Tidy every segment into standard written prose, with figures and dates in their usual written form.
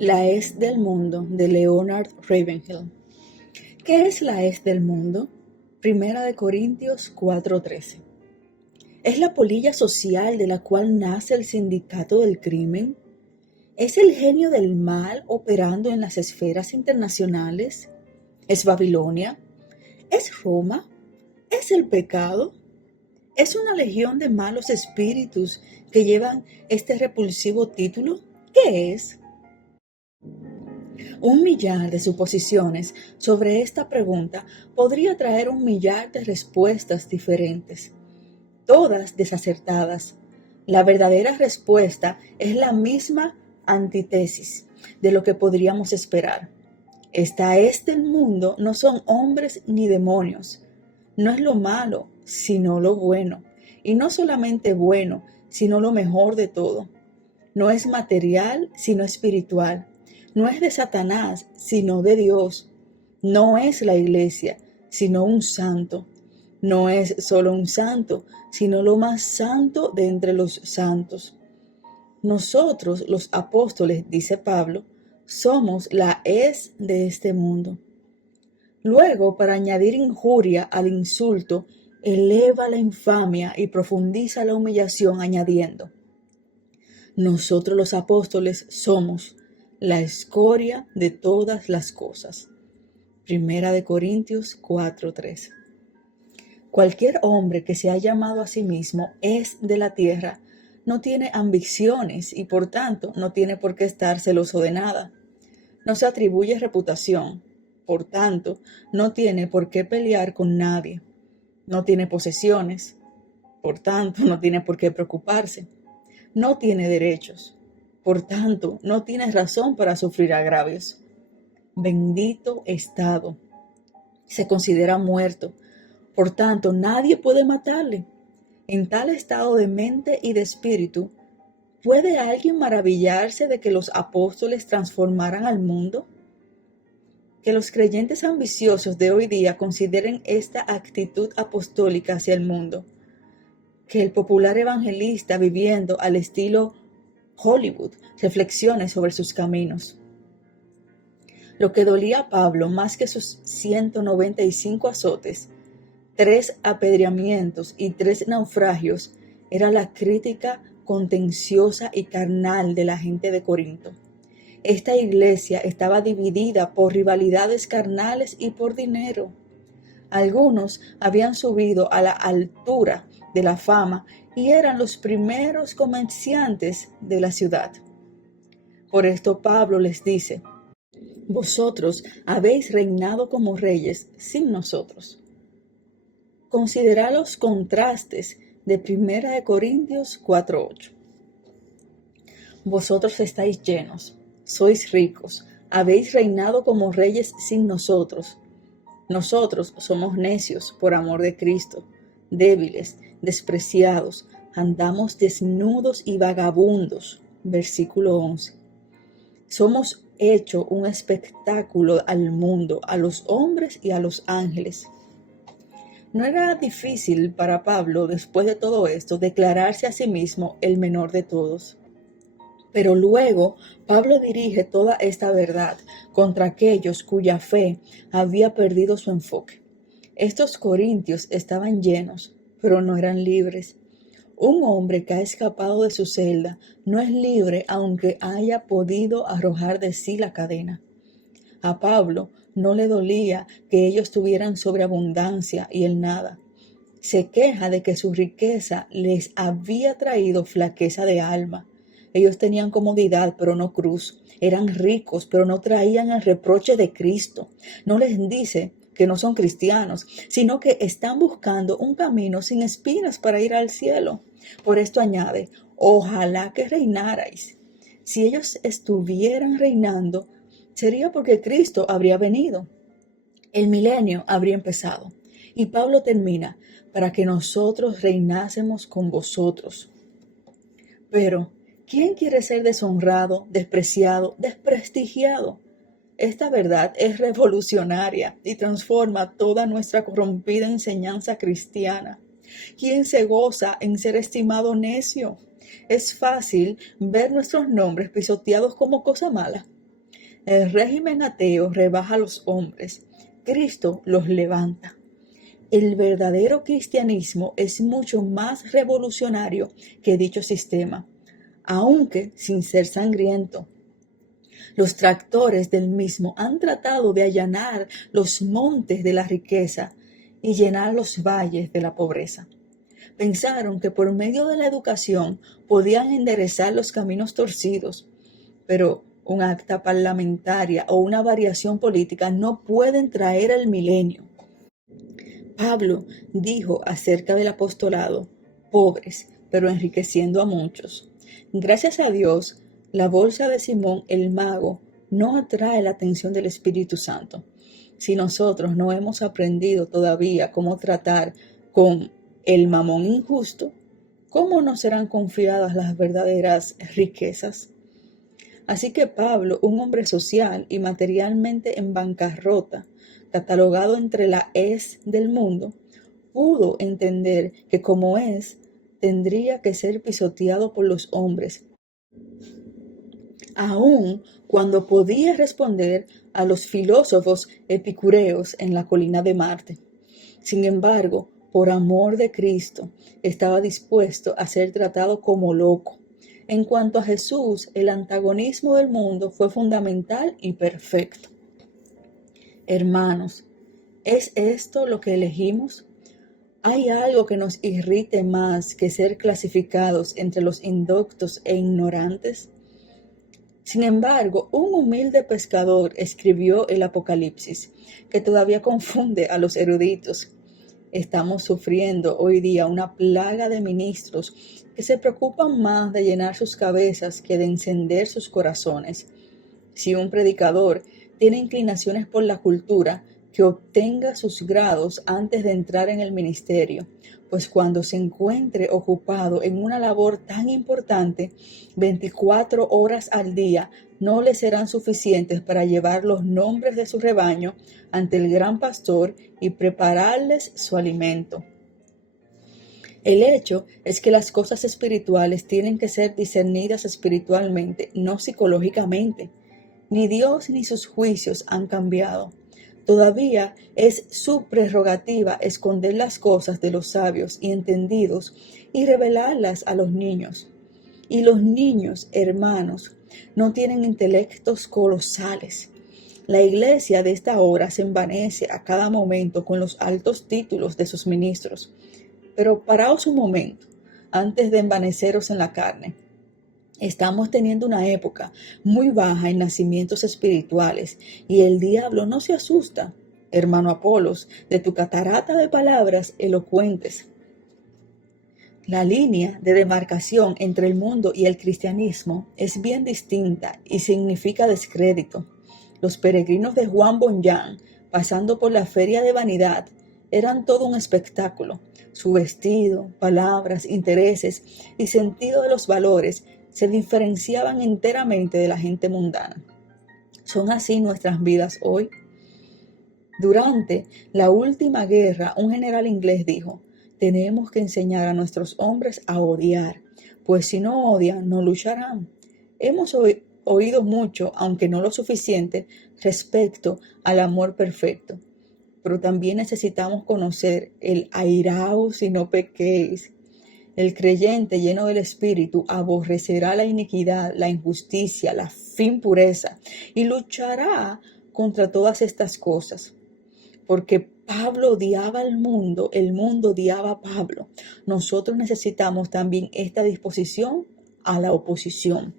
La hez del mundo de Leonard Ravenhill. ¿Qué es la hez del mundo? Primera de Corintios 4:13. ¿Es la polilla social de la cual nace el sindicato del crimen? ¿Es el genio del mal operando en las esferas internacionales? ¿Es Babilonia? ¿Es Roma? ¿Es el pecado? ¿Es una legión de malos espíritus que llevan este repulsivo título? ¿Qué es? Un millar de suposiciones sobre esta pregunta podría traer un millar de respuestas diferentes, todas desacertadas. La verdadera respuesta es la misma antítesis de lo que podríamos esperar. Esta es del mundo, no son hombres ni demonios. No es lo malo, sino lo bueno. Y no solamente bueno, sino lo mejor de todo. No es material, sino espiritual. No es de Satanás, sino de Dios. No es la iglesia, sino un santo. No es solo un santo, sino lo más santo de entre los santos. Nosotros, los apóstoles, dice Pablo, somos la hez de este mundo. Luego, para añadir injuria al insulto, eleva la infamia y profundiza la humillación añadiendo: nosotros los apóstoles somos la escoria de todas las cosas. Primera de Corintios 4:13. Cualquier hombre que se ha llamado a sí mismo es de la tierra, no tiene ambiciones y por tanto no tiene por qué estar celoso de nada. No se atribuye reputación, por tanto no tiene por qué pelear con nadie. No tiene posesiones, por tanto no tiene por qué preocuparse. No tiene derechos, por tanto no tiene razón para sufrir agravios. Bendito estado. Se considera muerto, por tanto nadie puede matarle. En tal estado de mente y de espíritu, ¿puede alguien maravillarse de que los apóstoles transformaran al mundo? Que los creyentes ambiciosos de hoy día consideren esta actitud apostólica hacia el mundo. Que el popular evangelista viviendo al estilo Hollywood reflexione sobre sus caminos. Lo que dolía a Pablo más que sus 195 azotes, 3 apedreamientos y 3 naufragios era la crítica contenciosa y carnal de la gente de Corinto. Esta iglesia estaba dividida por rivalidades carnales y por dinero. Algunos habían subido a la altura de la fama y eran los primeros comerciantes de la ciudad. Por esto Pablo les dice: vosotros habéis reinado como reyes sin nosotros. Considerad los contrastes de 1 de Corintios 4:8. Vosotros estáis llenos, sois ricos, habéis reinado como reyes sin nosotros. Nosotros somos necios por amor de Cristo, débiles, despreciados, andamos desnudos y vagabundos. Versículo 11. Somos hecho un espectáculo al mundo, a los hombres y a los ángeles. No era difícil para Pablo, después de todo esto, declararse a sí mismo el menor de todos. Pero luego Pablo dirige toda esta verdad contra aquellos cuya fe había perdido su enfoque. Estos corintios estaban llenos, pero no eran libres. Un hombre que ha escapado de su celda no es libre aunque haya podido arrojar de sí la cadena. A Pablo no le dolía que ellos tuvieran sobreabundancia y él nada. Se queja de que su riqueza les había traído flaqueza de alma. Ellos tenían comodidad, pero no cruz. Eran ricos, pero no traían el reproche de Cristo. No les dice que no son cristianos, sino que están buscando un camino sin espinas para ir al cielo. Por esto añade: ojalá que reinarais. Si ellos estuvieran reinando, sería porque Cristo habría venido. El milenio habría empezado. Y Pablo termina: para que nosotros reinásemos con vosotros. Pero ¿quién quiere ser deshonrado, despreciado, desprestigiado? Esta verdad es revolucionaria y transforma toda nuestra corrompida enseñanza cristiana. ¿Quién se goza en ser estimado necio? Es fácil ver nuestros nombres pisoteados como cosa mala. El régimen ateo rebaja a los hombres, Cristo los levanta. El verdadero cristianismo es mucho más revolucionario que dicho sistema, aunque sin ser sangriento. Los tractores del mismo han tratado de allanar los montes de la riqueza y llenar los valles de la pobreza. Pensaron que por medio de la educación podían enderezar los caminos torcidos, pero un acta parlamentaria o una variación política no pueden traer el milenio. Pablo dijo acerca del apostolado: pobres, pero enriqueciendo a muchos. Gracias a Dios, la bolsa de Simón el mago no atrae la atención del Espíritu Santo. Si nosotros no hemos aprendido todavía cómo tratar con el mamón injusto, ¿cómo nos serán confiadas las verdaderas riquezas? Así que Pablo, un hombre social y materialmente en bancarrota, catalogado entre la hez del mundo, pudo entender que como es, tendría que ser pisoteado por los hombres, aun cuando podía responder a los filósofos epicureos en la colina de Marte. Sin embargo, por amor de Cristo, estaba dispuesto a ser tratado como loco. En cuanto a Jesús, el antagonismo del mundo fue fundamental y perfecto. Hermanos, ¿es esto lo que elegimos? ¿Hay algo que nos irrite más que ser clasificados entre los indoctos e ignorantes? Sin embargo, un humilde pescador escribió el Apocalipsis, que todavía confunde a los eruditos. Estamos sufriendo hoy día una plaga de ministros que se preocupan más de llenar sus cabezas que de encender sus corazones. Si un predicador tiene inclinaciones por la cultura, que obtenga sus grados antes de entrar en el ministerio, pues cuando se encuentre ocupado en una labor tan importante, 24 horas al día no le serán suficientes para llevar los nombres de su rebaño ante el gran pastor y prepararles su alimento. El hecho es que las cosas espirituales tienen que ser discernidas espiritualmente, no psicológicamente. Ni Dios ni sus juicios han cambiado. Todavía es su prerrogativa esconder las cosas de los sabios y entendidos y revelarlas a los niños. Y los niños, hermanos, no tienen intelectos colosales. La iglesia de esta hora se envanece a cada momento con los altos títulos de sus ministros. Pero paraos un momento, antes de envaneceros en la carne. Estamos teniendo una época muy baja en nacimientos espirituales y el diablo no se asusta, hermano Apolos, de tu catarata de palabras elocuentes. La línea de demarcación entre el mundo y el cristianismo es bien distinta y significa descrédito. Los peregrinos de Juan Bonján, pasando por la feria de vanidad, eran todo un espectáculo. Su vestido, palabras, intereses y sentido de los valores se diferenciaban enteramente de la gente mundana. ¿Son así nuestras vidas hoy? Durante la última guerra, un general inglés dijo: tenemos que enseñar a nuestros hombres a odiar, pues si no odian, no lucharán. Hemos oído mucho, aunque no lo suficiente, respecto al amor perfecto, pero también necesitamos conocer el airaos y no pequéis. El creyente lleno del Espíritu aborrecerá la iniquidad, la injusticia, la impureza y luchará contra todas estas cosas. Porque Pablo odiaba al mundo, el mundo odiaba a Pablo. Nosotros necesitamos también esta disposición a la oposición.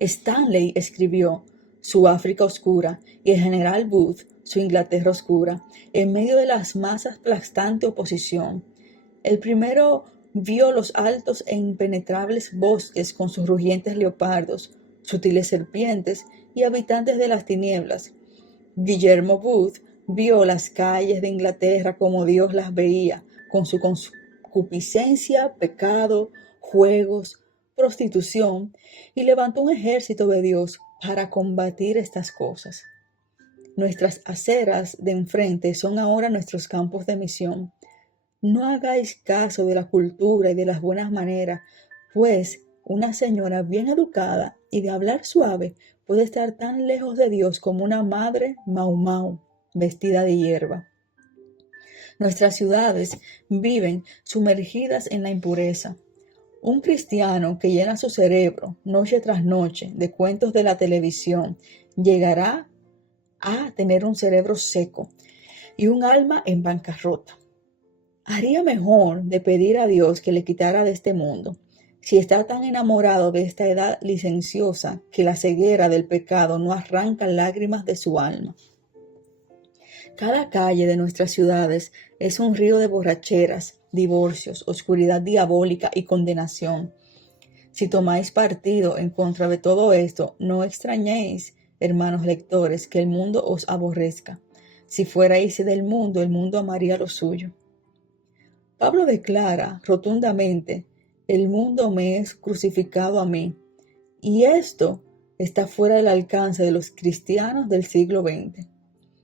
Stanley escribió su África Oscura y el general Booth su Inglaterra Oscura en medio de las masas aplastante oposición. El primero vio los altos e impenetrables bosques con sus rugientes leopardos, sutiles serpientes y habitantes de las tinieblas. Guillermo Booth vio las calles de Inglaterra como Dios las veía, con su concupiscencia, pecado, juegos, prostitución, y levantó un ejército de Dios para combatir estas cosas. Nuestras aceras de enfrente son ahora nuestros campos de misión. No hagáis caso de la cultura y de las buenas maneras, pues una señora bien educada y de hablar suave puede estar tan lejos de Dios como una madre mau mau vestida de hierba. Nuestras ciudades viven sumergidas en la impureza. Un cristiano que llena su cerebro noche tras noche de cuentos de la televisión llegará a tener un cerebro seco y un alma en bancarrota. Haría mejor de pedir a Dios que le quitara de este mundo, si está tan enamorado de esta edad licenciosa que la ceguera del pecado no arranca lágrimas de su alma. Cada calle de nuestras ciudades es un río de borracheras, divorcios, oscuridad diabólica y condenación. Si tomáis partido en contra de todo esto, no extrañéis, hermanos lectores, que el mundo os aborrezca. Si fuerais del mundo, el mundo amaría lo suyo. Pablo declara rotundamente: el mundo me es crucificado a mí, y esto está fuera del alcance de los cristianos del siglo XX.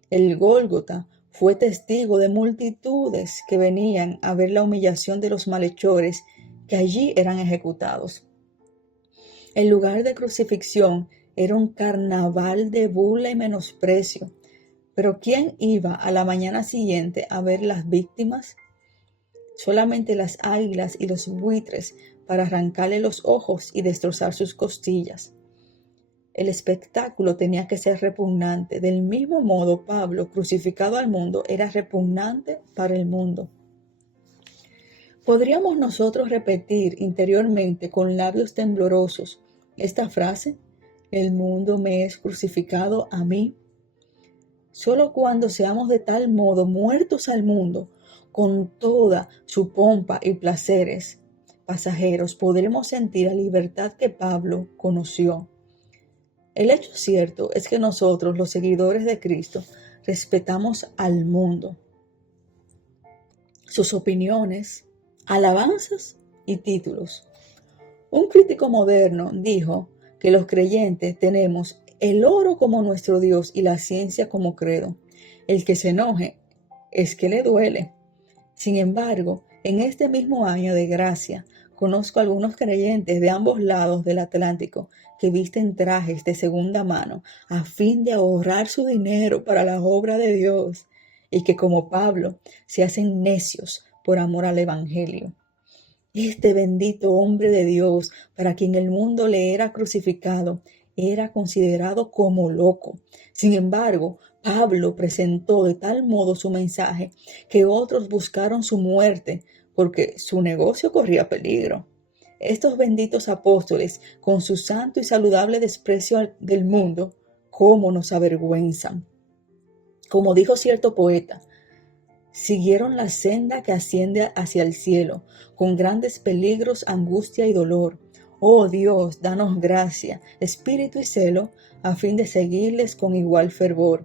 El Gólgota fue testigo de multitudes que venían a ver la humillación de los malhechores que allí eran ejecutados. El lugar de crucifixión era un carnaval de burla y menosprecio, pero ¿quién iba a la mañana siguiente a ver las víctimas? Solamente las águilas y los buitres para arrancarle los ojos y destrozar sus costillas. El espectáculo tenía que ser repugnante. Del mismo modo, Pablo, crucificado al mundo, era repugnante para el mundo. ¿Podríamos nosotros repetir interiormente con labios temblorosos esta frase? El mundo me es crucificado a mí. Solo cuando seamos de tal modo muertos al mundo, con toda su pompa y placeres pasajeros, podremos sentir la libertad que Pablo conoció. El hecho cierto es que nosotros, los seguidores de Cristo, respetamos al mundo, sus opiniones, alabanzas y títulos. Un crítico moderno dijo que los creyentes tenemos el oro como nuestro Dios y la ciencia como credo. El que se enoje es que le duele. Sin embargo, en este mismo año de gracia, conozco algunos creyentes de ambos lados del Atlántico que visten trajes de segunda mano a fin de ahorrar su dinero para la obra de Dios y que, como Pablo, se hacen necios por amor al Evangelio. Este bendito hombre de Dios, para quien el mundo le era crucificado, era considerado como loco. Sin embargo, Pablo presentó de tal modo su mensaje que otros buscaron su muerte porque su negocio corría peligro. Estos benditos apóstoles, con su santo y saludable desprecio del mundo, ¿cómo nos avergüenzan? Como dijo cierto poeta, siguieron la senda que asciende hacia el cielo, con grandes peligros, angustia y dolor. Oh Dios, danos gracia, espíritu y celo, a fin de seguirles con igual fervor.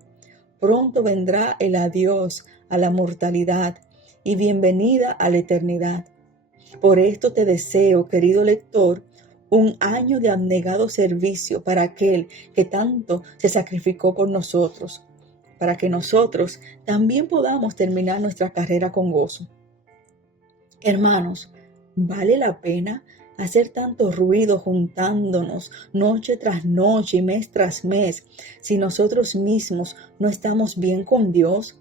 Pronto vendrá el adiós a la mortalidad y bienvenida a la eternidad. Por esto te deseo, querido lector, un año de abnegado servicio para aquel que tanto se sacrificó por nosotros, para que nosotros también podamos terminar nuestra carrera con gozo. Hermanos, ¿vale la pena hacer tanto ruido juntándonos noche tras noche y mes tras mes si nosotros mismos no estamos bien con Dios?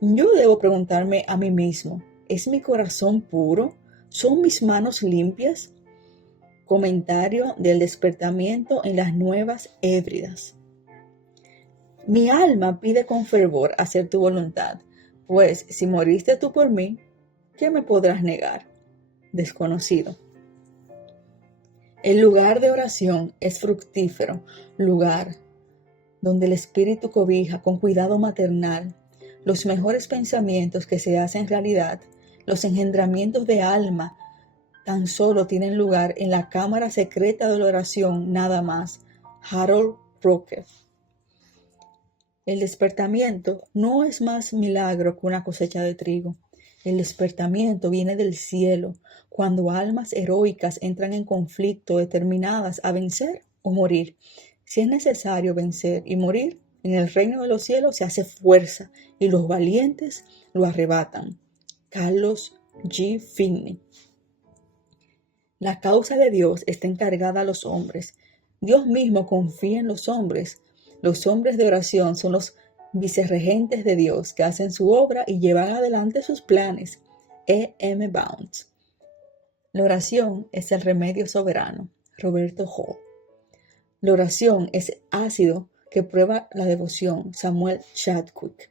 Yo debo preguntarme a mí mismo, ¿es mi corazón puro? ¿Son mis manos limpias? Comentario del despertamiento en las Nuevas Hébridas. Mi alma pide con fervor hacer tu voluntad, pues si moriste tú por mí, ¿qué me podrás negar? Desconocido. El lugar de oración es fructífero, lugar donde el Espíritu cobija con cuidado maternal los mejores pensamientos que se hacen realidad. Los engendramientos de alma tan solo tienen lugar en la cámara secreta de la oración, nada más. Harold Roker. El despertamiento no es más milagro que una cosecha de trigo. El despertamiento viene del cielo, cuando almas heroicas entran en conflicto determinadas a vencer o morir. Si es necesario vencer y morir, en el reino de los cielos se hace fuerza y los valientes lo arrebatan. Carlos G. Finney. La causa de Dios está encargada a los hombres, Dios mismo confía en los hombres. Los hombres de oración son los vicerregentes de Dios que hacen su obra y llevan adelante sus planes. E.M. Bounds. La oración es el remedio soberano. Roberto Hall. La oración es ácido que prueba la devoción. Samuel Chadwick.